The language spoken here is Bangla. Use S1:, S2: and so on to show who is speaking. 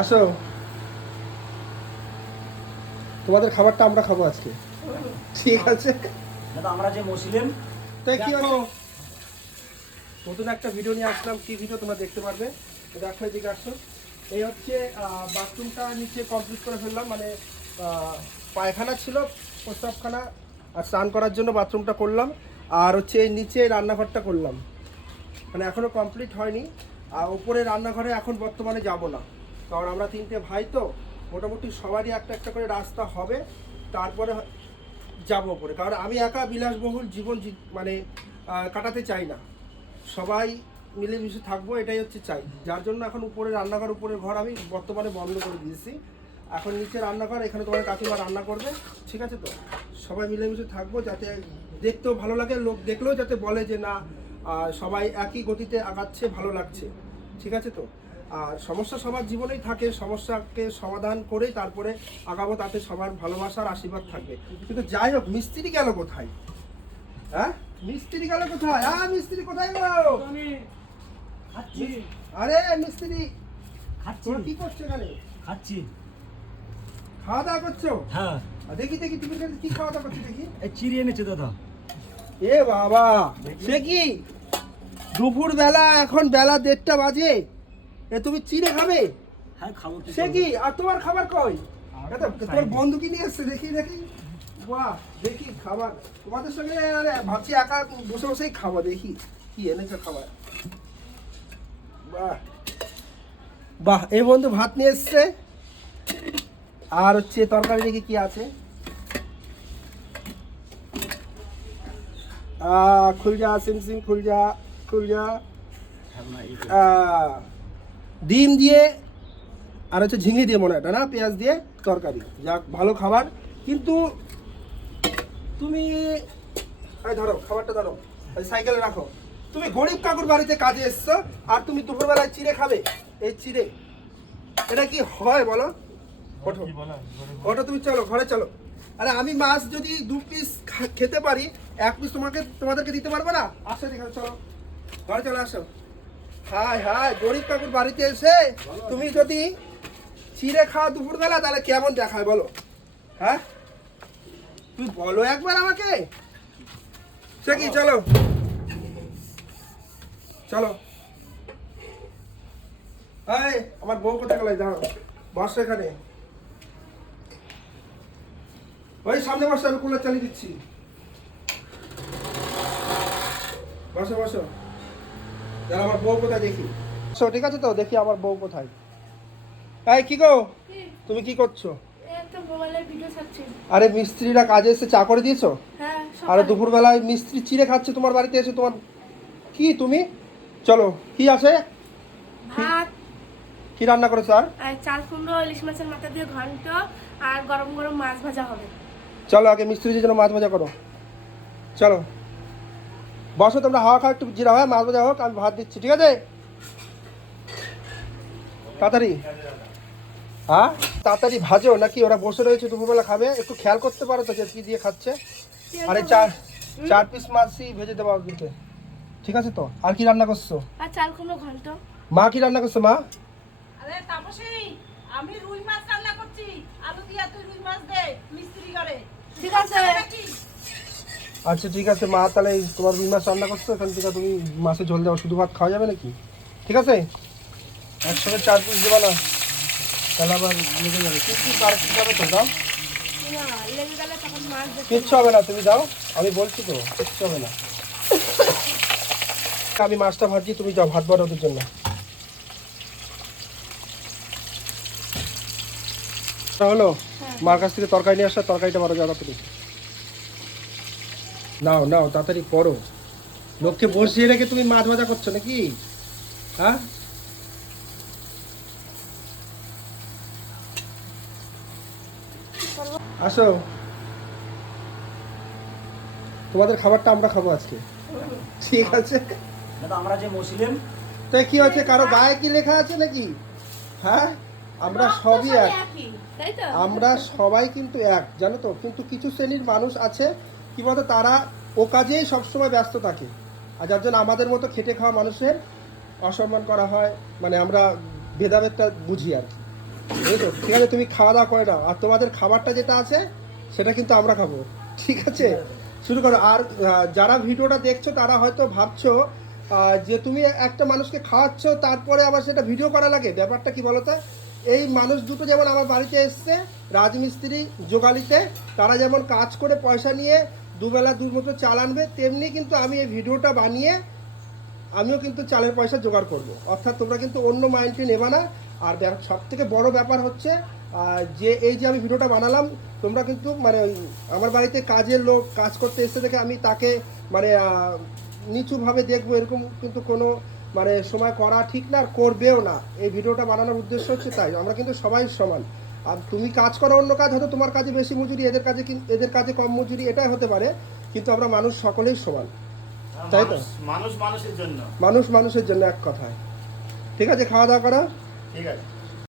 S1: আসো। তোমাদের খাবারটা আমরা খাব আজকে। ঠিক আছে।
S2: আমরা যে মুসলিম
S1: তাই কি হলো নতুন একটা ভিডিও নিয়ে আসলাম। কি ভিডিও তোমরা দেখতে পারবে? দেখো এদিকে আসো। এই হচ্ছে বাথরুমটা নিচে কমপ্লিট করে ফেললাম। মানে পায়খানা ছিল প্রস্রাবখানা আর স্নান করার জন্য বাথরুমটা করলাম। আর হচ্ছে এই নিচে রান্নাঘরটা করলাম। মানে এখনও কমপ্লিট হয়নি। আর ওপরে রান্নাঘরে এখন বর্তমানে যাব না। কারণ আমরা তিনটে ভাই তো, মোটামুটি সবারই একটা একটা করে রাস্তা হবে, তারপরে যাব উপরে। কারণ আমি একা বিলাসবহুল জীবন মানে কাটাতে চাই না। সবাই মিলেমিশে থাকব, এটাই হচ্ছে চাই। যার জন্য এখন উপরে রান্নাঘর, উপরের ঘর আমি বর্তমানে বন্ধ করে দিয়েছি। এখন নিচে রান্নাঘর, এখানে তোমার কাকিমা রান্না করবে, ঠিক আছে তো? সবাই মিলেমিশে থাকব, যাতে দেখতেও ভালো লাগে, লোক দেখলেও যাতে বলে যে না সবাই একই গতিতে আগাচ্ছে, ভালো লাগছে, ঠিক আছে তো? আর সমস্যা সবার জীবনেই থাকে সমস্যাকে সমাধান করে তারপরে আগাবো তাতে সবার ভালোবাসার আশীর্বাদ থাকবে। কিন্তু যাই হোক মিস্ত্রি গেল কোথায়? হ্যাঁ? মিস্ত্রি গেল কোথায়? হ্যাঁ মিস্ত্রি কোথায় গেল
S2: খাচ্ছি।
S1: আরে মিস্ত্রি তোমরা কি করছ এখানে?
S2: খাচ্ছি।
S1: খাওয়া দাওয়া করছ?
S2: হ্যাঁ।
S1: দেখি দেখি তুমি কি খাওয়া দাওয়া করছ দেখি।
S2: চিড়ি এনেছে দাদা।
S1: এ বাবা সে কি? দুপুর বেলা এখন বেলা দেড়টা বাজে। এ তুমি চিড়ে খাবে?
S2: হ্যাঁ খাব
S1: সে কি? আর তোমার খাবার কই?
S2: আর
S1: এ তো
S2: তো
S1: তোমার বন্ধু কি নিয়ে এসছে? দেখি দেখি। বাহ দেখি খাবার। তোমাদের সঙ্গে আরে ভাবছি একা বসে বসেই খাব দেখি কি এনেছো খাবার। বাহ। বাহ এই বন্ধু ভাত নিয়ে এসছে। আর হচ্ছে তরকারি দেখি কি আছে। আহ খুল যা সিম সিম খুল যা। ডিম দিয়ে আর হচ্ছে ঝিঙে দিয়ে মনে হয় না? পেঁয়াজ দিয়ে তরকারি। যাক ভালো খাবার। কিন্তু তুমি ধরো খাবারটা ধরো সাইকেলে রাখো। তুমি গরিব কাকুর বাড়িতে কাজে এসছো আর তুমি দুপুরবেলায় চিড়ে খাবে? এই চিড়ে এটা কি হয় বলো? ওঠো। ওঠো তুমি চলো ঘরে চলো। আরে আমি মাছ যদি দু পিস খেতে পারি এক পিস তোমাকে তোমাদেরকে দিতে পারব না? আসো এখানে চলো। ঘরে চলো আসো। হাই হাই গরিব কাকুর বাড়িতে এসে তুমি যদি চিড়ে খাওয়া দুপুরবেলা, তাহলে কেমন দেখায় বলো? হ্যাঁ? তুমি বলো একবার আমাকে। সে কি, চলো। চলো। এই, আমার বউ কোথায় গেল? দাঁড়ো বসো এখানে। ওই সামনে বসো, আমি কুলার চালিয়ে দিচ্ছি। বসো বসো। আমার বউ কোথায় দেখি? বসো ঠিক আছে তো দেখি আমার বউ কোথায়। এই কি গো? তুমি কি করছ? আরে মিস্ত্রিরা কাজে এসে চা করে দিয়েছ?
S3: হ্যাঁ
S1: আর। দুপুরবেলায় মিস্ত্রি চিড়ে খাচ্ছে তোমার বাড়িতে এসে তোমার কি তুমি? চলো কি আছে?
S3: ভাত।
S1: কি রান্না করেছ আর
S3: চাল কুমড়ো ইলিশ মাছের মাথা দিয়ে ঘন্ট আর গরম গরম মাছ ভাজা হবে।
S1: চলো আগে মিস্ত্রির জন্য মাছ ভাজা করো। চলো। বসো তোমরা হাওয়া খাও একটু জিরা হয় মাছ ভাজা হোক আমি ভাত দিচ্ছি ঠিক আছে? তাড়াতাড়ি। হ্যাঁ? তাড়াতাড়ি ভাজো নাকি ওরা বসে রয়েছে দুপুরবেলা খাবে? একটু খেয়াল করতে পারো তো যে কি দিয়ে খাচ্ছে। আরে চার চার পিস মাছই ভেজে দেবো দিতে। ঠিক আছে তো? আর কি রান্না করছ?
S3: আর চাল কুমড়ো ঘন্ট।
S1: মা কি রান্না করছ মা?
S4: আরে তাপসী আমি রুই মাছ রান্না করছি। আলু দিয়া তুই রুই মাছ দে মিস্ত্রি করে
S3: ঠিক আছে।
S1: আচ্ছা ঠিক আছে, মা, তাহলে তোমার রুই মাছ রান্না করছ, এখান থেকে তুমি মাছে ঝোল দাও, শুধু ভাত খাওয়া যাবে নাকি? ঠিক আছে? একসঙ্গে চার পিস দেবো না? তাহলে আবার লেগে যাবে। কি কি যাবে তো, দাও। কিচ্ছু হবে না, তুমি দাও। আমি বলছি তো, কিচ্ছু হবে না। আমি মাছটা ভাজি, তুমি যাও, ভাত বাড়ো ওদের জন্য। হলো মার কাছ থেকে তরকারি নিয়ে আসা, তরকারিটা বারো যাও, তাড়াতাড়ি। নাও নাও তাড়াতাড়ি করো। লোককে বসিয়ে রেখে তুমি মাছ ভাজা করছ নাকি? হ্যাঁ? আসো। তোমাদের খাবারটা আমরা খাব আজকে। ঠিক আছে।
S2: আমরা যে মুসলিম।
S1: তো কি হচ্ছে কারও গায়ে কি লেখা আছে নাকি? হ্যাঁ? আমরা সবই এক।
S3: তাই
S1: আমরা সবাই কিন্তু এক জানো তো? কিন্তু কিছু শ্রেণির মানুষ আছে কি বলতো, তারা ও কাজেই সবসময় ব্যস্ত থাকে। আর যার জন্য আমাদের মতো খেটে খাওয়া মানুষের অসম্মান করা হয় মানে আমরা ভেদাভেদটা বুঝি আর কি। বুঝেছ ঠিক আছে, তুমি খাওয়া দাওয়া করে নাও। আর তোমাদের খাবারটা যেটা আছে, সেটা কিন্তু আমরা খাব। ঠিক আছে? শুরু করো। আর যারা ভিডিওটা দেখছ, তারা হয়তো ভাবছ যে তুমি একটা মানুষকে খাওয়াচ্ছ, তারপরে আবার সেটা ভিডিও করা লাগে। ব্যাপারটা কি বলো তো এই মানুষ দুটো যেমন আমার বাড়িতে এসছে, রাজমিস্ত্রি যোগালিতে তারা যেমন কাজ করে পয়সা নিয়ে দুবেলা দু মতো চাল আনবে, তেমনি কিন্তু আমি এই ভিডিওটা বানিয়ে আমিও কিন্তু চালের পয়সা জোগাড় করব। অর্থাৎ তোমরা কিন্তু অন্য মাইন্ডে নেবা না। আর সব থেকে বড় ব্যাপার হচ্ছে যে এই যে আমি ভিডিওটা বানালাম, তোমরা কিন্তু মানে আমার বাড়িতে কাজের লোক কাজ করতে এসে দেখে আমি তাকে মানে নিচুভাবে দেখব, এরকম কিন্তু কোনো মানে সময় করা ঠিক না আর করবেও না। এই ভিডিওটা বানানোর উদ্দেশ্য হচ্ছে তাই। আমরা কিন্তু সবাই সমান। আর তুমি কাজ করো অন্য কাজ হয়তো তোমার কাজে বেশি মজুরি এদের কাজে এদের কাজে কম মজুরি এটাই হতে পারে। কিন্তু আমরা মানুষ সকলেই সমান। তাই তো?
S5: মানুষ- মানুষ মানুষের জন্য।
S1: মানুষ মানুষের জন্য এক কথায়। ঠিক আছে খাওয়া দাওয়া করা?
S5: ঠিক আছে।